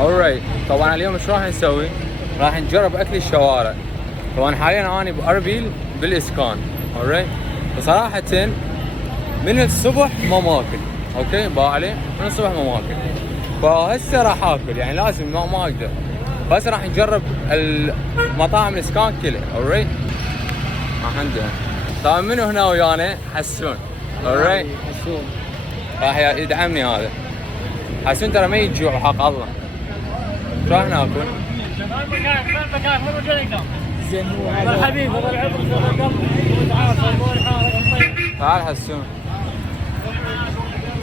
alright. طبعا اليوم ايش راح نسوي؟ راح نجرب اكل الشوارع. طبعا حاليا انا باربيل بالاسكان. alright. بصراحة من الصبح ما ماكل. اوكي باعلي من الصبح ما ماكل. فهسه راح اكل يعني لازم ما اقدر. بس راح نجرب المطاعم الاسكان كلها. alright. راح عندنا. طبعا منو هنا ويانا؟ حسون. alright. حسون راح يدعمني هذا. حسون ترى ما يجوع حق الله. شو راح ناكل؟ زين هو هذا حبيبي هذا العمر تعال حسون.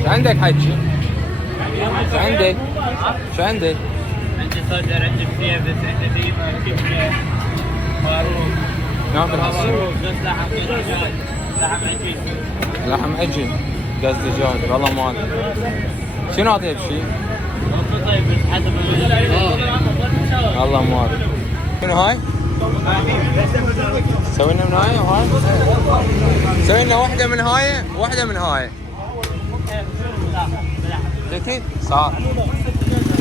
شو عندك حجي؟ شو عندك؟ شو عندك؟ عندي صدر، عندي كثير، بس عندي ديما كبده خروف. ناكل حسون. بس لحم دجاج، لحم عجين. لحم عجين قصد دجاج والله ما ادري. شنو اطيب شيء؟ طيب بس حسب والله ما ادري. شنو هاي؟ سوينا من هاي وهاي؟ سوينا واحدة من هاي وواحدة من هاي. اكيد صار.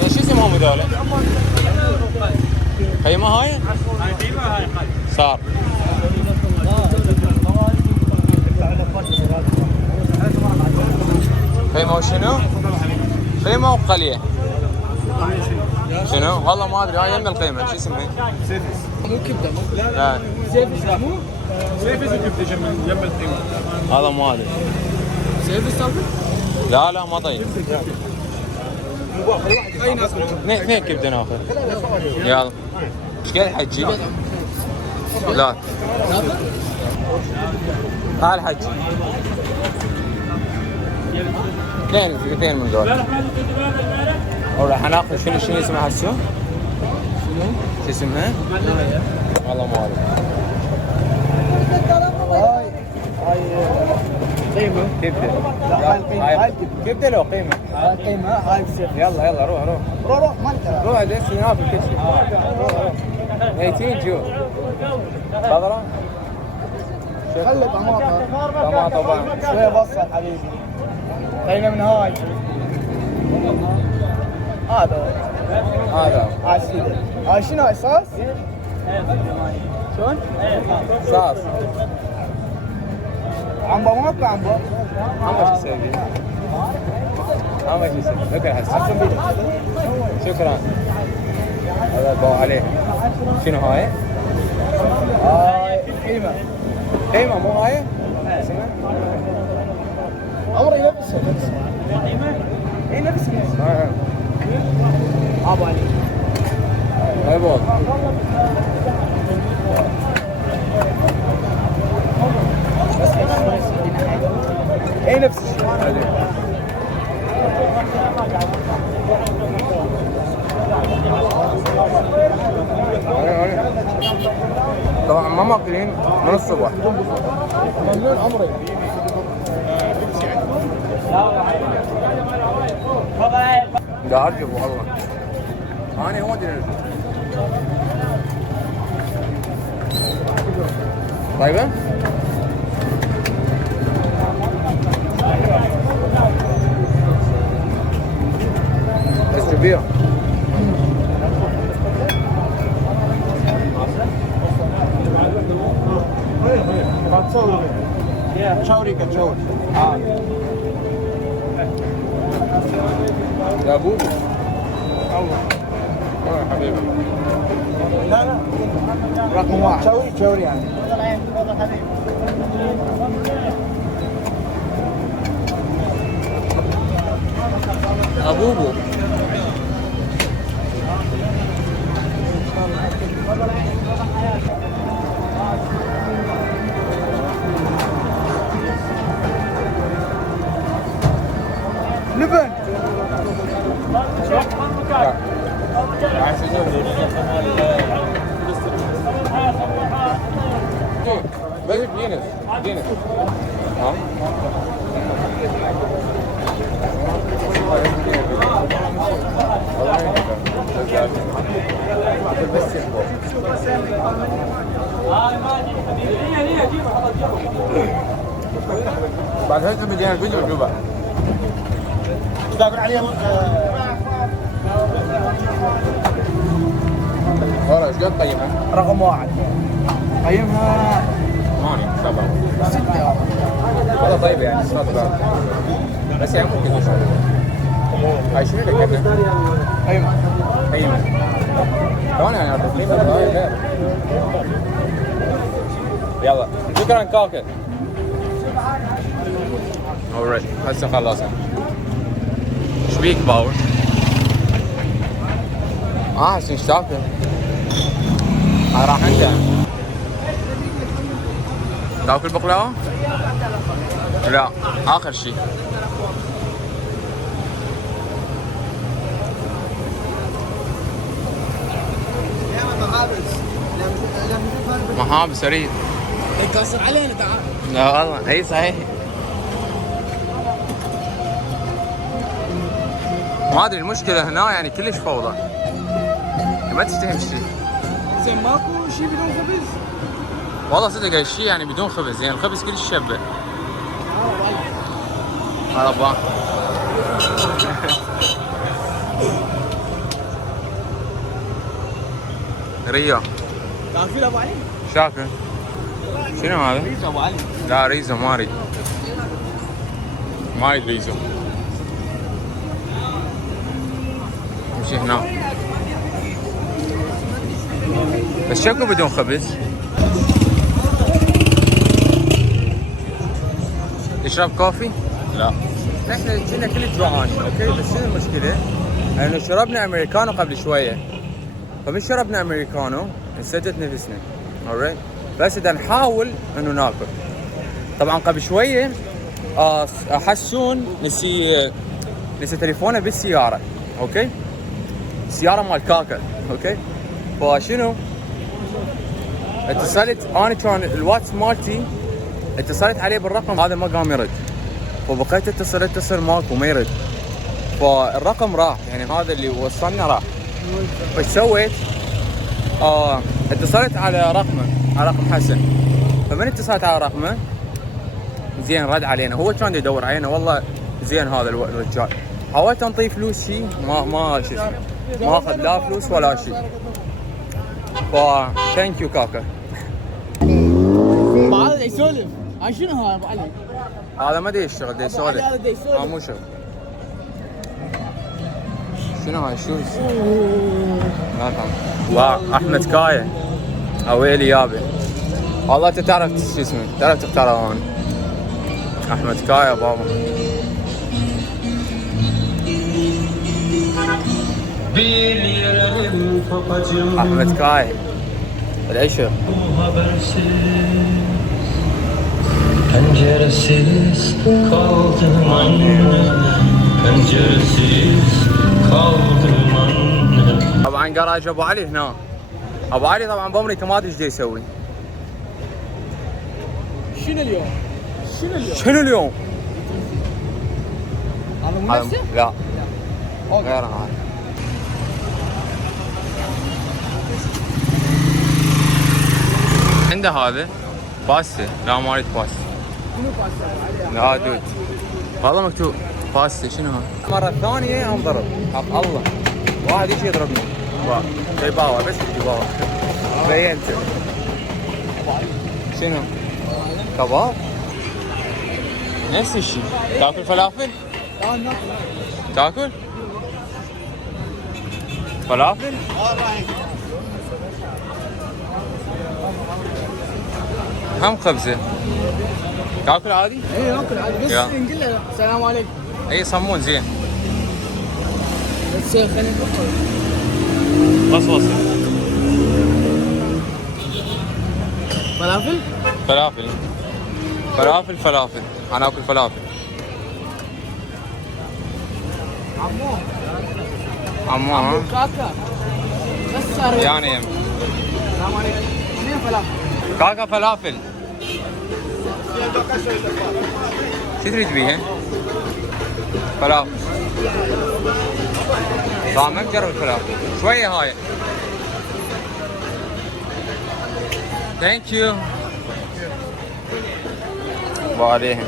ايش اسمهم هذول؟ قيمة هاي؟ صار. قيمة وشنو؟ قيمة وقلية. شنو؟ والله ما ادري هاي يم القيمة شو اسمها؟ سيفس مو كبده مو لا سيفس مو سيفس وكبده يم القيمه. هذا ما ادري. سيفس صار لا ما طيب. اي ناس اثنين كبده ناخذ. يلا. ايش قد حجي؟ لا. تعال حجي. اثنين من دول. وراح ناخذ شنو اسمها حسون؟ شو اسمها؟ والله ما اعرف. هاي قيمه كبده. هاي كبده لو قيمه. هاي قيمه هاي سيفس يلا روح روح ما انت روح ليش ناكل كل شيء. ميتين جوع. خضرة؟ خلي طماطم طماطم شويه بصل حبيبي قيمه من هاي هذا هاي سيدي هاي شنو هاي صوص؟ شلون؟ صاص. عنبه ماكو عنبه عمر شو يسوي؟ عمر شو يسوي؟ شكرا حسن. شكرا. هذا الضوء عليه. شنو هاي؟ هاي قيمه قيمة مو هاي؟ اسمها؟ عمري نفسه اي نفسه ابو علي هاي بوض. اي نفس الشيء طبعا ما ماكلين من الصبح. ممنون عمري دا ارجع والله. انا هو ادري. طيبة؟ بس كبيرة. تشاوري كتشاور يا بوبو. يا حبيبي. لا رقم واحد تشاوري يعني أبوبو. لبن بس جينس ها بعد هسه بدينا الفيديو شوفه تاكل عليه ايش قد قيمها؟ رقم واحد قيمها 8 7 6. والله طيب يعني صدق بس يعني ممكن تشوف هاي شنو اللي كنا؟ قيمها قيمة كمان يعني القيمة هاي غير يلا شكرا كاكا اوريدي هسه خلصنا ايش بيك باور؟ هسه ايش تاكل؟ هاي راح عندها تاكل بقلاوة؟ لا اخر شي محابس اريد يكسر علينا تعال. لا والله اي صحيح ما ادري المشكلة هنا يعني كلش فوضى ما تشتهي شيء زين ماكو شيء بدون خبز؟ والله صدق هالشيء يعني بدون خبز يعني الخبز كلش شبه هلا با ريا تعرفين ابو علي؟ شاكر شنو هذا؟ ريزو ابو علي. لا ريزو ما اريد ما اريد ريزو نمشي هنا بس شكو بدون خبز تشرب كوفي؟ لا احنا كنا كل جوعانين اوكي بس شنو المشكلة؟ انه شربنا امريكانو قبل شوية فمش شربنا امريكانو انسدت نفسنا alright بس اذا نحاول انه ناكل طبعا قبل شوية حسون نسي تليفونه بالسيارة اوكي السيارة مال كاكا اوكي فشنو اتصلت انا كان الواتس مالتي اتصلت عليه بالرقم هذا ما قام يرد فبقيت اتصل ماكو ما يرد فالرقم راح يعني هذا اللي وصلنا راح فايش سويت؟ اتصلت على رقمه على رقم حسن فمن اتصلت على رقمه زين رد علينا هو كان يدور علينا والله زين هذا الرجال حاولت انطيه فلوس شيء ما شو اسمه ما اخذ لا فلوس ولا شيء ثانك يو كاكا ابو علي يسولف. هاي شنو هذا ابو علي؟ هذا ما دي يشتغل دي يسولف هذا دا يسولف. مو شغل شنو هاي شوز؟ ما فهمت واو احمد كايا اويلي يابي والله انت تعرف شو اسمه تعرف تختار هون احمد كايا بابا احمد كايا العشق Penceresiz kaldım anne, penceresiz kaldım anne. طبعا جراج ابو علي هنا ابو علي طبعا بامريكا ما ادري ايش يسوي شنو اليوم؟ شنو اليوم؟ هذا مو نفسه؟ لا غير هذا عنده هذا باستا لا ما اريد باستا شنو باستا؟ لا دود والله مكتوب باستا شنو هذا؟ مرة ثانية انضرب حق الله واحد يجي يضربني جاي باوا بس يجي باوا بينت شنو؟ كباب؟ نفس الشيء تاكل فلافل؟ تاكل؟ فلافل؟ هم خبزة تاكل عادي؟ اي ناكل عادي بس يلا. نقول له السلام عليكم. اي صمون زين بس خلينا نفكر. بس فلافل؟ فلافل انا اكل فلافل عمو ها كاكا بس صار يعني يم السلام عليكم. اثنين فلافل. كاكا فلافل شو تريد بيها؟ فلافل طبعا ما مجرب الفلافل شوية هاي ثانك يو وعليهم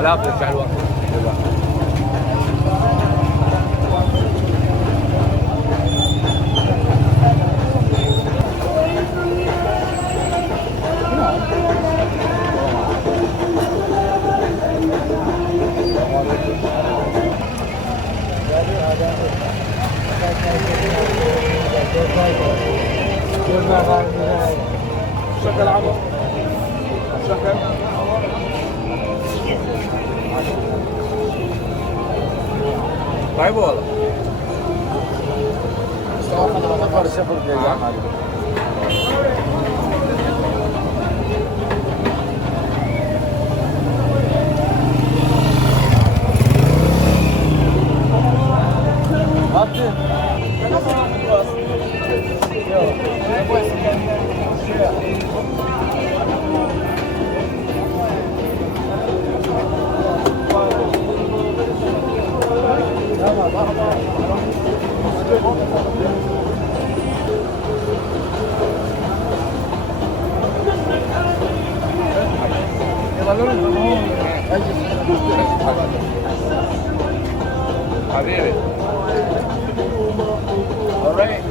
فلافل ارجع لورا. شكل عمر شكل طيب والله. حبيبي. alright.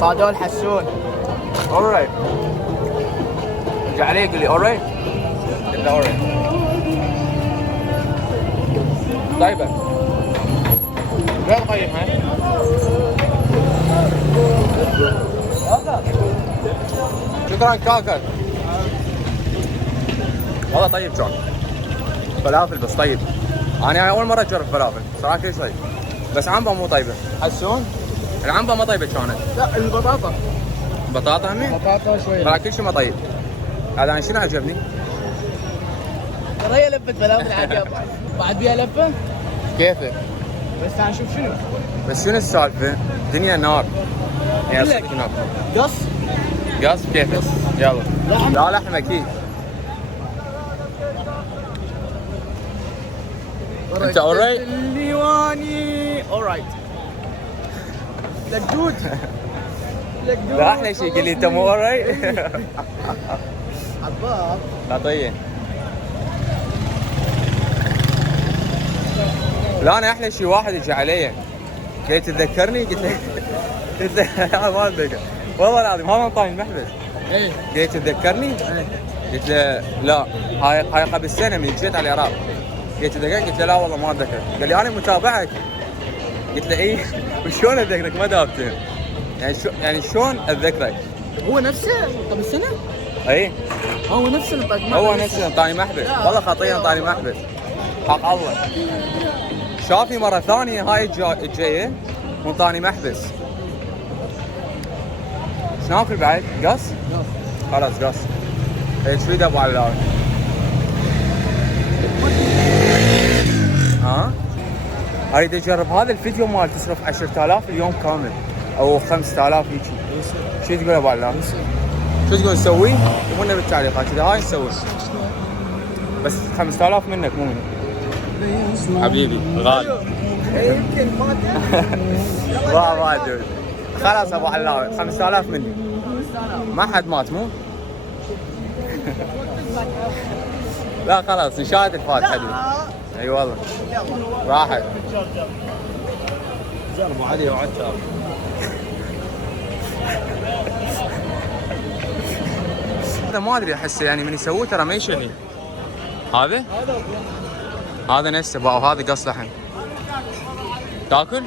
صادون حسون. alright. رجع عليه يقول لي alright. قلت له alright. طيبة. غير قيمها. شكرا كاكر. والله طيب كان. فلافل بس طيب. انا اول مرة اجرب فلافل، صراحة كلش طيب. بس عنبة مو طيبة. حسون؟ العنبة ما طيبة كانت. لا البطاطا. بطاطا همين؟ بطاطا شوي. طلع كل شيء ما طيب. هذا انا شنو عجبني؟ ترى هي لفة فلافل عجب. بعد بيها لفة؟ كيفك؟ بس تعال نشوف شنو. بس شنو السالفة؟ دنيا نار. يا لك. صدق نار. قص. قص كيفك؟ يلا. لحم. لا لحم اكيد. انت alright؟ الليواني alright. لقدود. لقدود. لا احلى شيء قال لي انت مو alright. عباب. لا طيب. لا انا احلى شيء واحد يجي علي قال تتذكرني؟ قلت له ما اتذكر والله العظيم هذا انطاني المحبس. ايه. قلت تتذكرني؟ ايه. قلت له لا هاي قبل سنه من جيت على العراق. قلت له لا والله ما اتذكر. قال لي انا متابعك. قلت له ايه وشلون اتذكرك ما دافته يعني شلون اتذكرك؟ هو نفسه قبل سنة؟ اي هو نفسه اللي طاق هو نفسه انطاني محبس والله خطيه انطاني محبس حق الله. شافني مره ثانيه هاي الجايه وانطاني محبس. شنو ناكل بعد؟ قص؟ خلاص قص. ايش فيد ابو علاوي؟ ها؟ اريد اجرب هذا الفيديو مال تصرف 10,000 اليوم كامل او 5,000 هيجي. شو تقول ابو علاوي؟ شو تقول نسوي؟ قولنا بالتعليقات اذا هاي نسوي. بس 5,000 منك مو منك. حبيبي غالي. يمكن ما ادري. ما ادري. خلاص ابو علاوي 5,000 مني. ما حد مات مو؟ لا خلاص نشاهد الفاتحه دي. اي والله. راحت. ابو علي وعتاب. هذا ما ادري احس يعني من يسووه ترى ما يشهي. هذا نفسه بقى وهذا قص لحم. تاكل؟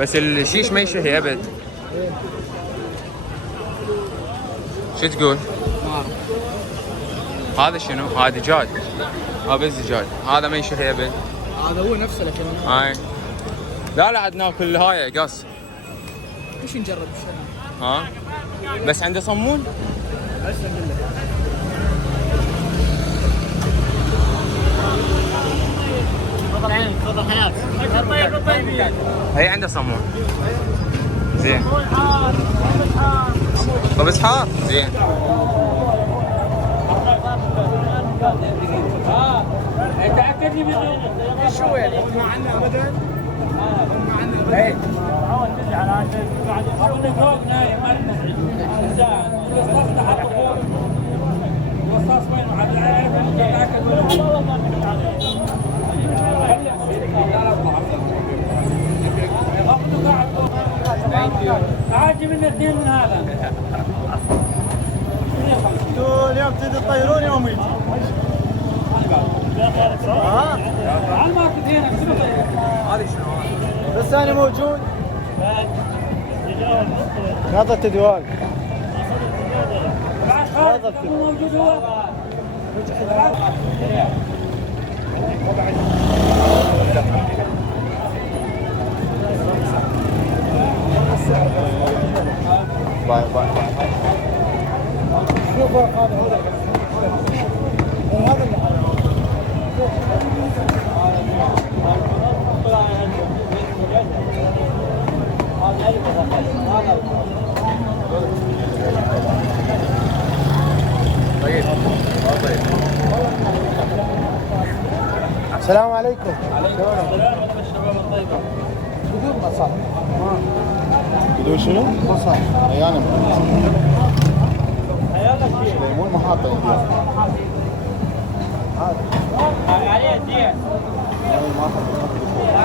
بس الشيش ما يشهي ابد. شو تقول؟ هذا شنو؟ هذا دجاج. هذا بس دجاج، هذا ما يشهي ابد. هذا هو نفسه لكن هاي لا عاد ناكل هاي قص. ايش نجرب الشيء؟ ها بس عنده صمون. تفضل عينك تفضل حياتك. هي عنده صمون. زين. خبز حار زين. تأكد لي شو يعني؟ ما عندنا ابدا. حاول تزعل عشان بعد اقول لك فوق نايم ما تزعل. الوصاص تحت فوق. الوصاص وين مع العيب تأكد والله ما تزعل عليه. عاجي من الاثنين من هذا. اليوم تبي تطيرون يوم يجي. تعال ماكو هنا هذه شنو؟ بس انا موجود. هذا التدوال. بعد خالد موجود هو. باي باي. شوف هذا السلام عليكم. بدون بصل. بدون شنو؟ بصل. ايانا ليمون ما حاطه عليه زين.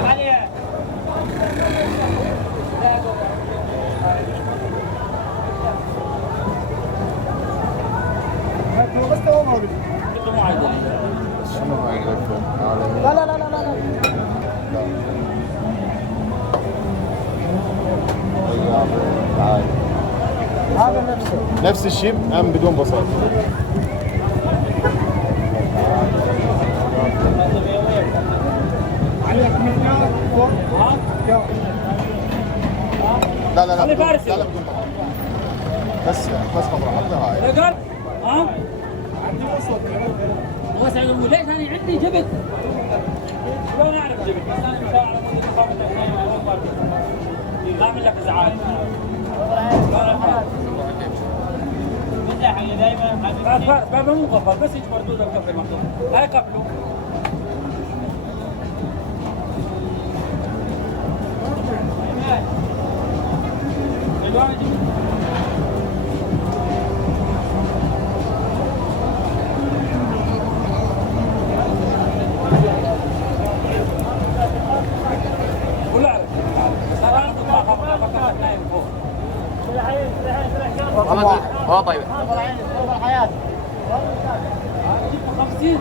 عليه. بس تو ما شنو ما يقدر. لا لا لا لا لا. هذا نفس الشيء هم بدون بصل. لا لا لا بدون لا لا بدون بس خضره حطها هاي. ها؟ عندي وصل. بس انا ليش انا عندي جبت؟ شلون اعرف جبت؟ بس انا مش اعرف اني تفاهم الاثنين اول مره. اعمل لك ازعاج. حاجه دائما بابا مو غفر بس يجي مردود الكف المحطوط. هاي قبله. والله طيب. تفضل حياتي. 50.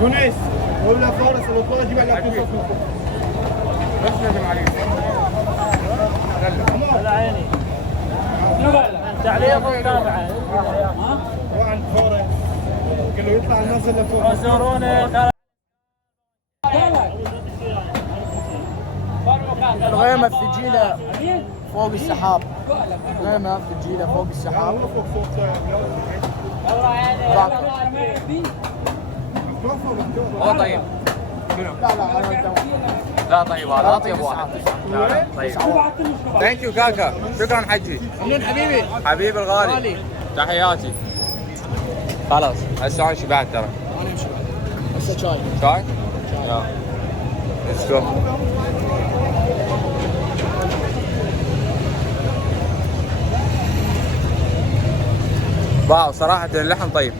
يونس ولا فارس الوطوله جيب لك قصص. بس لازم عليك. على عيني. شنو قال لك؟ تعليق متابعه. ها؟ وعند فارس. قال له يطلع الناس اللي فوق. زوروني. الغيمة تجينا فوق السحاب. الغيمة تجينا فوق السحاب. والله طيب. شنو؟ لا طيب هذا اطيب واحد. لا طيب. ثانك يو كاكا. شكرا حجي. منين حبيبي؟ حبيبي الغالي. تحياتي. خلاص هسه انا شبعت ترى. انا امشي هسه شاي. شاي؟ يلا. ليتس جو. واو صراحة اللحم طيب.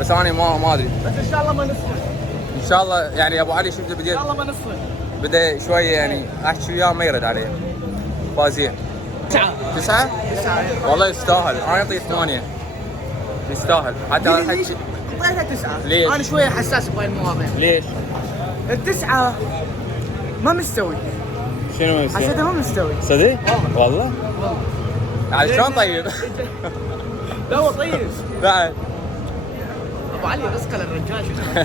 بس انا ما ادري. بس ان شاء الله ما نصرف. ان شاء الله يعني ابو علي شفته ان شاء الله ما نصرف. بدا شويه يعني احكي وياه ما يرد علي. فازين 9 والله يستاهل. انا اعطيه 8 يستاهل حتى انا احكي. اعطيتها 9. ليش؟ انا شويه حساس بهاي المواضيع. ليش؟ التسعة ما مستوي. شنو حسيته ما مستوي. صدق؟ والله يعني شلون طيب؟ لا هو طيب. بعد ابو علي رزقه للرجال شنو؟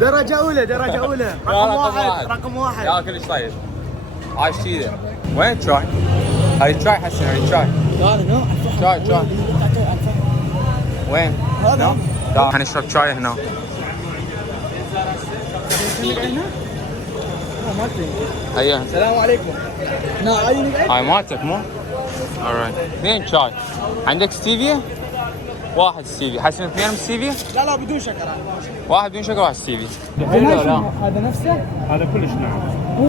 درجة أولى درجة أولى رقم واحد يا كلش طيب. عايش كذا. وين الشاي؟ هاي الشاي حسن هاي الشاي. شاي. وين؟ هنا؟ لا حنشرب شاي هنا. هيا. السلام عليكم. هاي مالتك مو؟ alright. اثنين شاي. عندك ستيفيا؟ واحد ستيفيا. حسن اثنين ستيفيا؟ لا بدون شكر. واحد بدون شكر واحد ستيفيا. هذا كلش نعم.